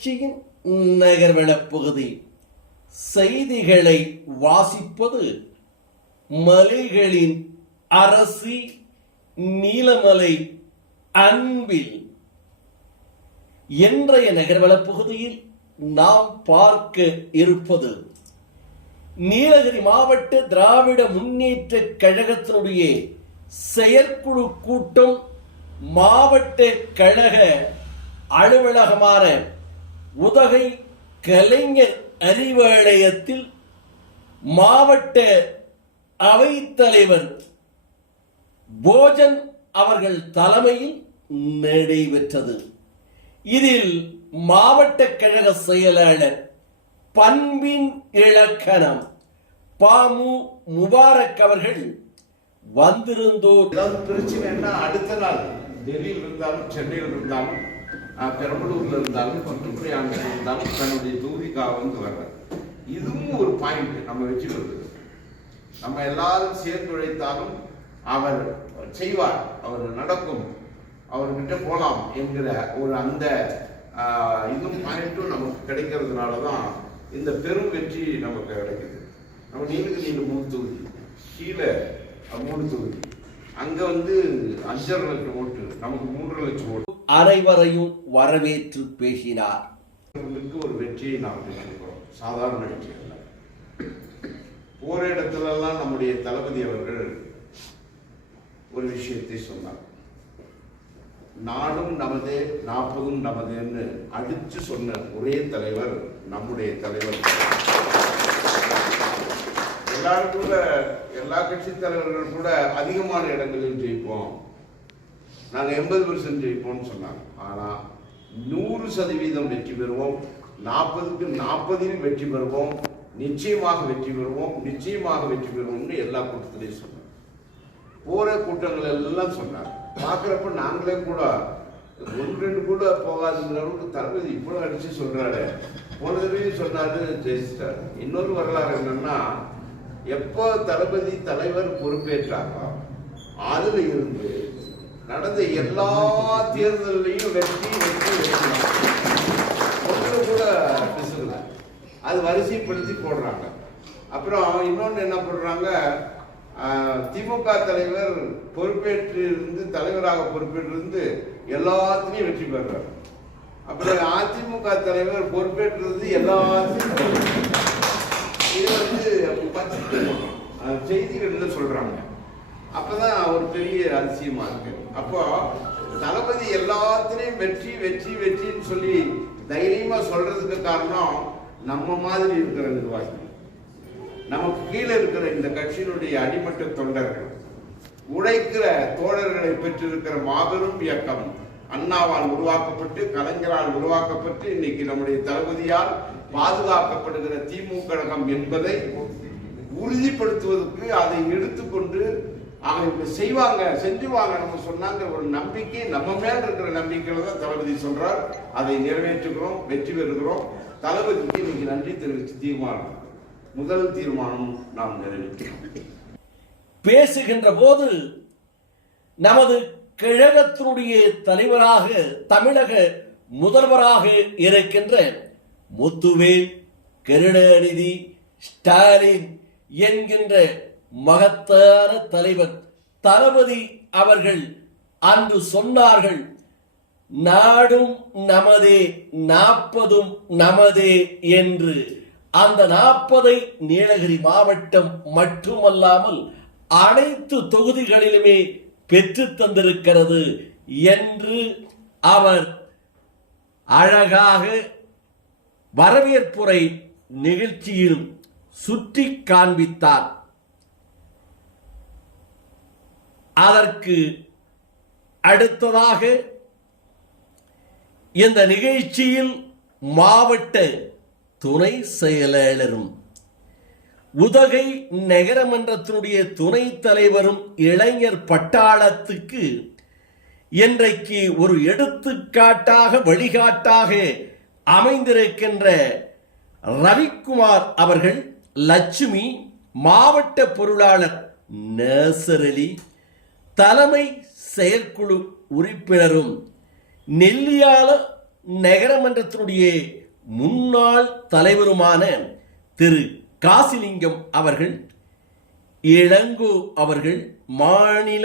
கட்சியின் நகர்வளப் பகுதி. செய்திகளை வாசிப்பது மலைகளின் அரசி நீலமலை அன்பில். இன்றைய நகர்வளப் பகுதியில் நாம் பார்க்க இருப்பது நீலகிரி மாவட்ட திராவிட முன்னேற்ற கழகத்தினுடைய செயற்குழு கூட்டம் மாவட்ட கழக அலுவலகமான உதகை கலைஞர் அறிவாலயத்தில் மாவட்ட அவைத்தலைவர் போஜன் அவர்கள் தலைமையில் நடைபெற்றது. இதில் மாவட்ட கழக செயலாளர் பண்பின் இலக்கணம் பாமு முபாரக் அவர்கள் வந்திருந்தோர். பிரச்சனைன்னா அடுத்த நாள் டெல்லியில் இருந்தாலும் சென்னையில் இருந்தாலும் பெரம்பலூர்ல இருந்தாலும் பட்டுப்படியாண்டில் இருந்தாலும் தன்னுடைய தொகுதிக்காக வந்து வர்றார். இதுவும் ஒரு பாயிண்ட் நம்ம வச்சு வருது. நம்ம எல்லாரும் சேர்ந்து உழைத்தாலும் அவர் செய்வார், அவர் நடக்கும், அவர்கிட்ட போலாம் என்கிற ஒரு அந்த இதுவும் பாயிண்ட்டும் நமக்கு கிடைக்கிறதுனால தான் இந்த பெரும் வெற்றி நமக்கு கிடைக்குது. நம்ம நீலகிரியில் 3 தொகுதி, கீழே 3 தொகுதி, அங்க வந்து 5.5 லட்சம் ஓட்டு, நமக்கு 3.5 லட்சம் ஓட்டு. அனைவரையும் வரவேற்று பேசினார். ஒரு வெற்றியை நாம் பெற்றிருக்கிறோம், சாதாரண வெற்றி அல்ல. போற இடத்துலலாம் நம்முடைய தளபதி அவர்கள் ஒரு விஷயத்தை சொன்னார். நாடும் நமதே 40ம் நமதேன்னு அடிச்சு சொன்ன ஒரே தலைவர் நம்முடைய தலைவர். எல்லாரும் கூட, எல்லா கட்சி தலைவர்கள் கூட அதிகமான இடங்களில் ஜெயிப்போம், நாங்கள் 80% ஜெயிப்போம்னு சொன்னாங்க. ஆனால் 100% வெற்றி பெறுவோம், 40க்கு 40 வெற்றி பெறுவோம், நிச்சயமாக வெற்றி பெறுவோம், நிச்சயமாக வெற்றி பெறுவோம்னு எல்லா கூட்டத்திலையும் சொன்னார். போற கூட்டங்கள் எல்லாம் சொன்னார். பார்க்குறப்ப நாங்களே கூட 1-2 கூட போகாதுங்கிற அளவுக்கு தளபதி இவ்வளோ அடிச்சு சொல்றாரு. போன தடவையும் சொன்னாரு, ஜெயிச்சிட்டார். இன்னொரு வரலாறு என்னன்னா, எப்போ தளபதி தலைவர் பொறுப்பேற்றாரோ அதுல இருந்து நடந்த எல்லா தேர்தலையும் வெற்றி வெற்றி வெற்றி கூட பேசல. அது வரிசைப்படுத்தி போடுறாங்க. அப்புறம் இன்னொன்று என்ன போடுறாங்க, திமுக தலைவர் பொறுப்பேற்று இருந்து, தலைவராக பொறுப்பேற்று இருந்து எல்லாத்திலையும் வெற்றி பெறார். அப்புறம் அதிமுக தலைவர் பொறுப்பேற்று இருந்து எல்லாத்தையும், இது வந்து செய்திகள்ல சொல்றாங்க. அப்பதான் ஒரு பெரிய அதிசயமா இருக்கு. அப்போ தளபதி எல்லாத்திலையும் வெற்றி வெற்றி வெற்றின்னு சொல்லி தைரியமா சொல்றதுக்கு காரணம் நம்ம மாதிரி இருக்கிற நிர்வாகிகள், நமக்கு கீழே இருக்கிற இந்த கட்சியினுடைய அடிமட்ட தொண்டர்கள், உழைக்கிற தோழர்களை பெற்றிருக்கிற மாபெரும் இயக்கம் அண்ணாவால் உருவாக்கப்பட்டு, கலைஞரால் உருவாக்கப்பட்டு, இன்னைக்கு நம்முடைய தளபதியால் பாதுகாக்கப்படுகிற திமுக கழகம் என்பதை உறுதிப்படுத்துவதற்கு அதை எடுத்துக்கொண்டு அவங்க செய்வாங்க, செஞ்சுவாங்க நம்ம சொன்னாங்க ஒரு நம்பிக்கை, நம்ம மேல இருக்கிற நம்பிக்கையில தான் தளபதி சொல்றார். அதை நிறைவேற்றுகிறோம், வெற்றி பெறுகிறோம். தளபதிக்கு இன்னைக்கு நன்றி தெரிவித்து தீர்மானம், முதல் தீர்மானம் நாம் நிறைவேற்றோம். பேசுகின்ற போது நமது கழகத்தினுடைய தலைவராக, தமிழக முதல்வராக இருக்கின்ற முத்துவேல் கருணாநிதி ஸ்டாலின் என்கின்ற மகத்தான தலைவர் தளபதி அவர்கள் அன்று சொன்னார்கள், நாடும் நமதே 40ம் நமதே என்று. அந்த 40ஐ நீலகிரி மாவட்டம் மட்டுமல்லாமல் அனைத்து தொகுதிகளிலுமே பெற்று தந்திருக்கிறது என்று அவர் அழகாக வரவேற்புரை நிகழ்ச்சியில் சுற்றி காண்பித்தார். அதற்கு அடுத்ததாக இந்த நிகழ்ச்சியில் மாவட்ட துணை செயலாளரும் உதகை நகரமன்றத்தினுடைய துணைத் தலைவரும் இளைஞர் பட்டாளத்துக்கு இன்றைக்கு ஒரு எடுத்துக்காட்டாக, வழிகாட்டாக அமைந்திருக்கின்ற ரவிக்குமார் அவர்கள், லட்சுமி மாவட்ட பொருளாளர் நேசர் அலி, தலைமை செயற்குழு உறுப்பினரும் நெல்லியால நகரமன்றத்தினுடைய முன்னாள் தலைவருமான திரு காசிலிங்கம் அவர்கள், இளங்கோ அவர்கள், மாநில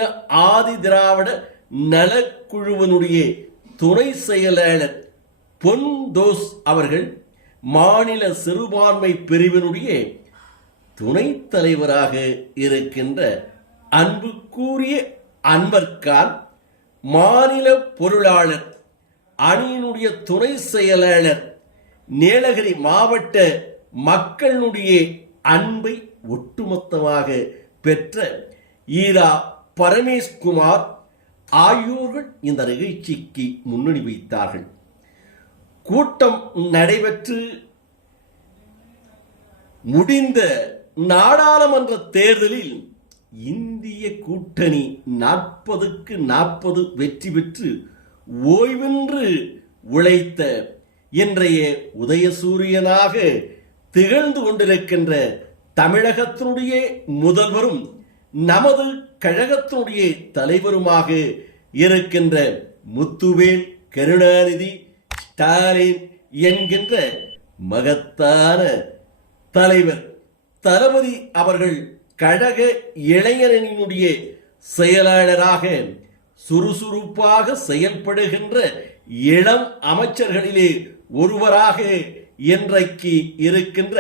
ஆதி திராவிட நலக்குழுவினுடைய துணை செயலாளர் பொன்தோஸ் அவர்கள், மாநில சிறுபான்மை பிரிவினுடைய துணைத் தலைவராக இருக்கின்ற அன்புக்குரிய அன்வர்கான், மாநில பொருளாளர், அணியினுடைய துணை செயலாளர், நீலகிரி மாவட்ட மக்களுடைய அன்பை ஒட்டுமொத்தமாக பெற்ற ஈரா பரமேஷ்குமார் ஆகியோர்கள் இந்த நிகழ்ச்சிக்கு முன்னணி வைத்தார்கள். கூட்டம் நடைபெற்று முடிந்த நாடாளுமன்ற தேர்தலில் இந்திய கூட்டணி 40க்கு 40 வெற்றி பெற்று ஓய்வென்று உழைத்த இன்றைய உதயசூரியனாக திகழ்ந்து கொண்டிருக்கின்ற தமிழகத்தினுடைய முதல்வரும் நமது கழகத்தினுடைய தலைவருமாக இருக்கின்ற முத்துவேல் கருணாநிதி ஸ்டாலின் என்கின்ற மகத்தான தலைவர் தளபதி அவர்கள் கழக இளைஞரணியினுடைய செயலாளராக சுறுசுறுப்பாக செயல்படுகின்ற இளம் அமைச்சர்களிலே ஒருவராக இன்றைக்கு இருக்கின்ற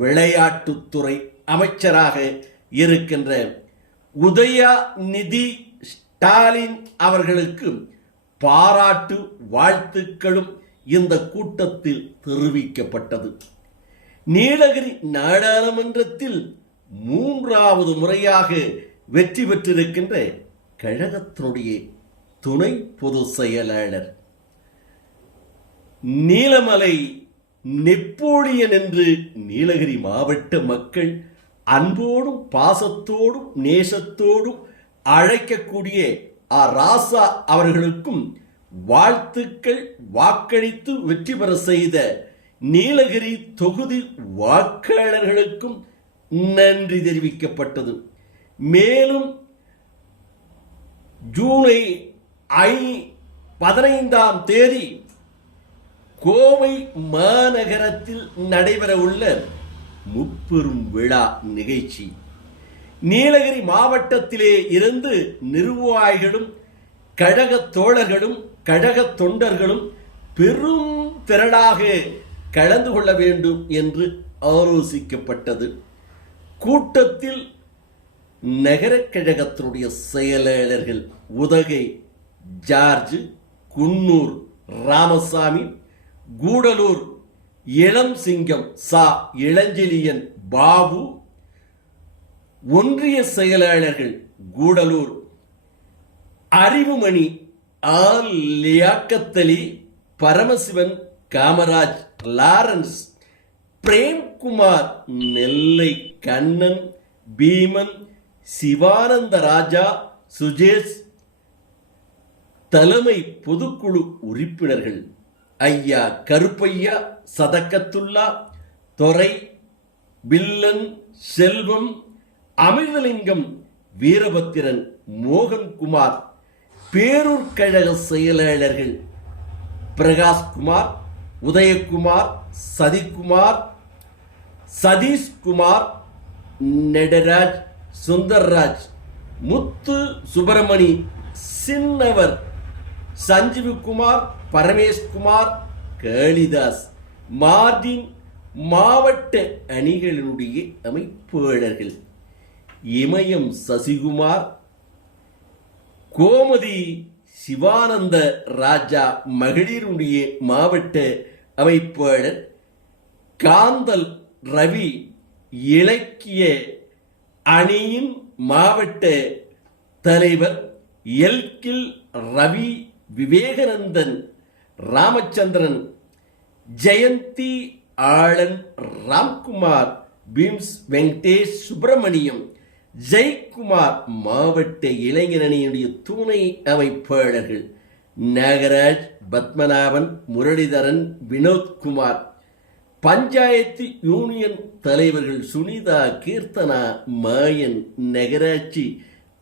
விளையாட்டுத்துறை அமைச்சராக இருக்கின்ற உதயநிதி ஸ்டாலின் அவர்களுக்கு பாராட்டு வாழ்த்துக்களும் இந்த கூட்டத்தில் தெரிவிக்கப்பட்டது. நீலகிரி நாடாளுமன்றத்தில் 3வது முறையாக வெற்றி பெற்றிருக்கின்ற கழகத்தினுடைய துணை பொதுச் செயலாளர், நீலமலை நெப்போலியன் என்று நீலகிரி மாவட்ட மக்கள் அன்போடும் பாசத்தோடும் நேசத்தோடும் அழைக்கக்கூடிய ராசா அவர்களுக்கும் வாழ்த்துக்கள், வாக்களித்து வெற்றி பெற செய்த நீலகிரி தொகுதி வாக்காளர்களுக்கும் நன்றி தெரிவிக்கப்பட்டது. மேலும் ஜூலை 15ஆம் தேதி கோவை மாநகரத்தில் நடைபெற உள்ள முப்பெரும் விழா நிகழ்ச்சி, நீலகிரி மாவட்டத்திலே இருந்து நிர்வாகிகளும் கழக தோழர்களும் கழக தொண்டர்களும் பெரும் திரளாக கலந்து கொள்ள வேண்டும் என்று ஆலோசிக்கப்பட்டது. கூட்டத்தில் நகர கழகத்தினுடைய செயலாளர்கள் உதகை ஜார்ஜ், குன்னூர் ராமசாமி, கூடலூர் இளம் சிங்கம் சா இளஞ்செழியன் பாபு, ஒன்றிய செயலாளர்கள் கூடலூர் அறிவுமணி ஆல் லியாக்கத்தலி, பரமசிவன், காமராஜ், லாரன்ஸ், பிரேம்குமார், நெல்லை கண்ணன், பீமன், சிவானந்த ராஜா, சுஜேஷ், தலைமை பொதுக்குழு உறுப்பினர்கள் ஐயா கருப்பையா, சதக்கத்துல்லா, தொரை, பில்லன், செல்வம், அமிர்தலிங்கம், வீரபத்திரன், மோகன்குமார், பேரூர் கழக செயலாளர்கள் பிரகாஷ்குமார், உதயகுமார், சதிக்குமார், சதீஷ்குமார், நெடராஜ், சுந்தர்ராஜ், முத்து சுப்பிரமணி, சின்னவர், சஞ்சீவ்குமார், பரமேஷ்குமார், காளிதாஸ், மார்டின், மாவட்ட அணிகளினுடைய அமைப்பாளர்கள் இமயம் சசிகுமார், கோமதி சிவானந்த ராஜா மகளிருடைய மாவட்ட அமைப்பாளர், காந்தல் ரவி இலக்கிய அணியின் மாவட்ட தலைவர், எல்கில் ரவி, விவேகானந்தன், ராமச்சந்திரன், ஜெயந்தி ஆளன், ராம்குமார், பீம்ஸ், வெங்கடேஷ், சுப்பிரமணியம், ஜெயக்குமார், மாவட்ட இளைஞரணியுடைய துணை அமைப்பாளர்கள் நாகராஜ், பத்மநாபன், முரளிதரன், வினோத்குமார், பஞ்சாயத்து யூனியன் தலைவர்கள் சுனிதா, கீர்த்தனா, மாயன், நகராட்சி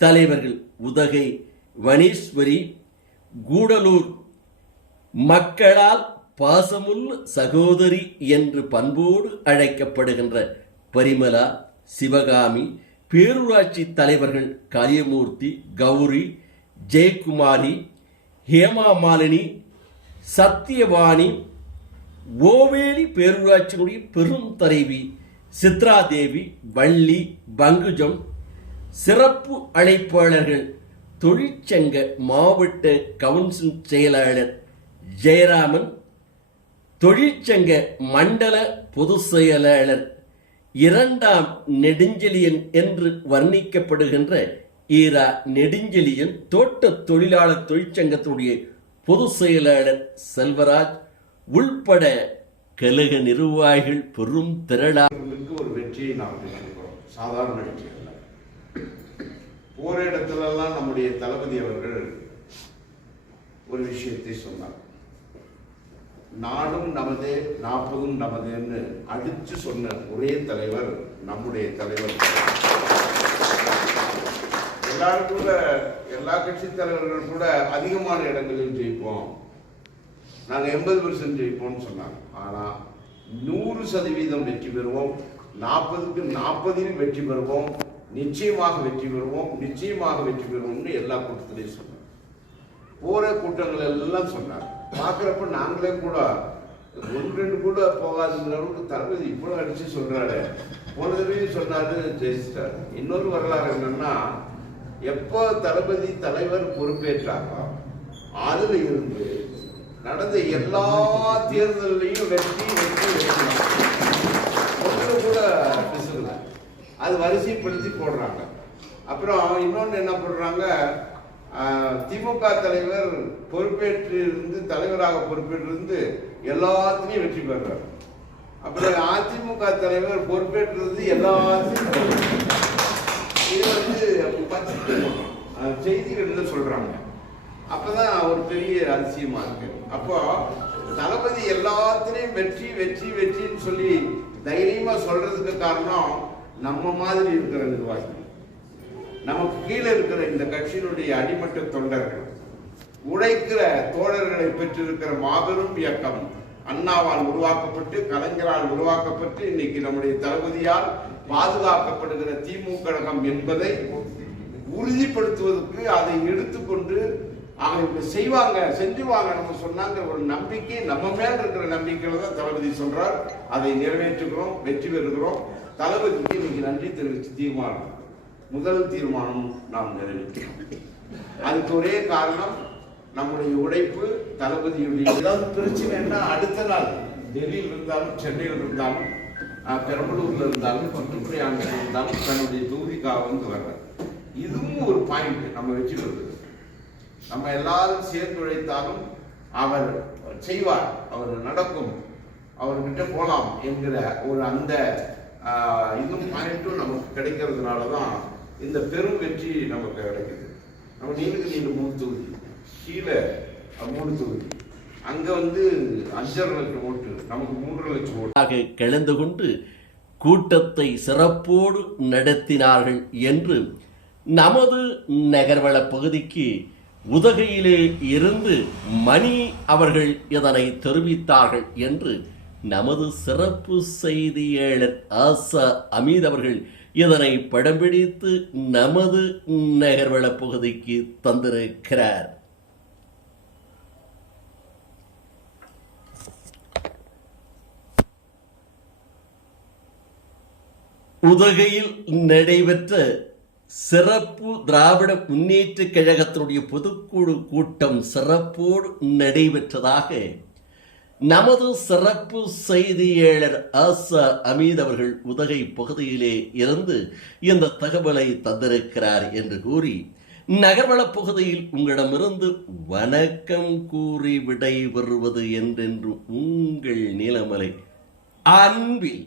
தலைவர்கள் உதகை வனீஸ்வரி, கூடலூர் மக்களால் பாசமுள்ள சகோதரி என்று பண்போடு அழைக்கப்படுகின்ற பரிமலா, சிவகாமி, பேரூராட்சி தலைவர்கள் காளியமூர்த்தி, கௌரி, ஜெயக்குமாரி, ஹேமா மாலினி, சத்தியவாணி, ஓவேலி பேரூராட்சியினுடைய பெரும் தலைவி சித்ராதேவி, வள்ளி, பங்குஜம், சிறப்பு அழைப்பாளர்கள் தொழிற்சங்க மாவட்ட கவுன்சில் செயலாளர் ஜெயராமன், தொழிற்சங்க மண்டல பொதுச் செயலாளர் இரண்டாம் நெடுஞ்செழியன் என்று வர்ணிக்கப்படுகின்ற ஈரா நெடுஞ்செழியன், தோட்ட தொழிலாளர் தொழிற்சங்கத்தினுடைய பொதுச் செயலாளர் செல்வராஜ் உள்பட கழக நிர்வாகிகள் பெரும் திரளாக ஒரு வெற்றியை நாம் பெற்றிருக்கிறோம். சாதாரண வெற்றி அல்ல. போற இடத்துலலாம் நம்முடைய தளபதி அவர்கள் ஒரு விஷயத்தை சொன்னார். நாடும் நமதே, 40 நமதேன்னு அடிச்சு சொன்ன ஒரே தலைவர் நம்முடைய தலைவர். எல்லாரும் கூட, எல்லா கட்சி தலைவர்கள் கூட அதிகமான இடங்களில் ஜெயிப்போம், நாங்கள் 80% ஜெயிப்போம்னு சொன்னாங்க. ஆனால் 100% வெற்றி பெறுவோம், 40க்கு 40 வெற்றி பெறுவோம், நிச்சயமாக வெற்றி பெறுவோம், நிச்சயமாக வெற்றி பெறுவோம்னு எல்லா கூட்டத்திலையும் சொன்னாங்க. போற கூட்டங்கள் எல்லாம் சொன்னாங்க. பார்க்குறப்ப நாங்களே கூட 1-2 கூட போகாதுங்கிற அளவுக்கு தளபதி இவ்வளோ அடிச்சு சொல்றாரு. போன தடவையும் சொன்னாரு, ஜெயிச்சிட்டாரு. இன்னொரு வரலாறு என்னன்னா, எப்போ தளபதி தலைவர் பொறுப்பேற்றாரோ அதுல இருந்து நடந்த எல்லா தேர்தலையும் வெற்றி வெற்றி வெற்றி ஒன்று கூட பிசுல அது வரிசைப்படுத்தி போடுறாங்க. அப்புறம் இன்னொன்று என்ன பண்ணுறாங்க, திமுக தலைவர் பொறுப்பேற்று இருந்து, தலைவராக பொறுப்பேற்று இருந்து எல்லாத்துலேயும் வெற்றி பெறார். அப்புறம் அதிமுக தலைவர் பொறுப்பேற்றது எல்லாத்தையும் இது வந்து செய்திகள் சொல்றாங்க. அப்பதான் ஒரு பெரிய அதிசயமா இருக்கு. அப்போ தளபதி எல்லாத்திலையும் வெற்றி வெற்றி வெற்றின்னு சொல்லி தைரியமா சொல்றதுக்கு காரணம் நம்ம மாதிரி இருக்கிற நிர்வாகிகள், நமக்கு கீழே இருக்கிற இந்த கட்சியினுடைய அடிமட்ட தொண்டர்கள், உழைக்கிற தோழர்களை பெற்றிருக்கிற மாபெரும் இயக்கம் அண்ணாவால் உருவாக்கப்பட்டு, கலைஞரால் உருவாக்கப்பட்டு, இன்னைக்கு நம்முடைய தளபதியால் பாதுகாக்கப்படுகிற திமுக கழகம் என்பதை உறுதிப்படுத்துவதற்கு அதை எடுத்துக்கொண்டு அவங்க செய்வாங்க, செஞ்சுவாங்க நம்ம சொன்னாங்க ஒரு நம்பிக்கை, நம்ம மேல இருக்கிற நம்பிக்கையில தான் தளபதி சொல்றார். அதை நிறைவேற்றுகிறோம், வெற்றி பெறுகிறோம். தளபதிக்கு இன்னைக்கு நன்றி தெரிவித்து தீர்மானம், முதல் தீர்மானம் நாம் நிறைவேற்றோம். அதுக்கு ஒரே காரணம் நம்முடைய உழைப்பு. தளபதியுடைய ஏதாவது பிரச்சனைன்னா அடுத்த நாள் டெல்லியில் இருந்தாலும், சென்னையில் இருந்தாலும், பெரம்பலூர்ல இருந்தாலும், பட்டுப்படையாண்டில் இருந்தாலும் தன்னுடைய தொகுதிக்காக வந்து வர்றார். இதுவும் ஒரு பாயிண்ட் நம்ம வெற்றி பெறுவது. நம்ம எல்லாரும் சேர்ந்து உழைத்தாலும் அவர் செய்வார், அவர் நடக்கும், அவர்கிட்ட போலாம் என்கிற ஒரு அந்த இதுவும் பாயிண்ட்டும் நமக்கு கிடைக்கிறதுனால தான் இந்த பெரும் வெற்றி நமக்கு கிடைக்குது. நம்ம நீலகிரியில் 3 தொகுதி, கீழே 3 தொகுதி, அங்க வந்து 5.5 லட்சம் ஓட்டு, நமக்கு 3.5 லட்சம் ஓட்டு கலந்து கொண்டு கூட்டத்தை சிறப்போடு நடத்தினார்கள் என்று நமது நகர்வள பகுதிக்கு உதகையிலே இருந்து மணி அவர்கள் இதனை தெரிவித்தார்கள் என்று நமது சிறப்பு செய்தியாளர் ஆசா அமீத் அவர்கள் இதனை படம் பிடித்து நமது நகர்வள பகுதிக்கு தந்திருக்கிறார். உதகையில் நடைபெற்ற சிறப்பு திராவிட முன்னேற்ற கழகத்தினுடைய பொதுக்குழு கூட்டம் சிறப்போடு நடைபெற்றதாக நமது சிறப்பு செய்தியாளர் ஆசா அமீத் அவர்கள் உதகை பகுதியிலே இருந்து இந்த தகவலை தந்திருக்கிறார் என்று கூறி, நகர்வள பகுதியில் உங்களிடமிருந்து வணக்கம் கூறி விடை பெறுவது என்றென்று உங்கள் நீலமலை அன்பில்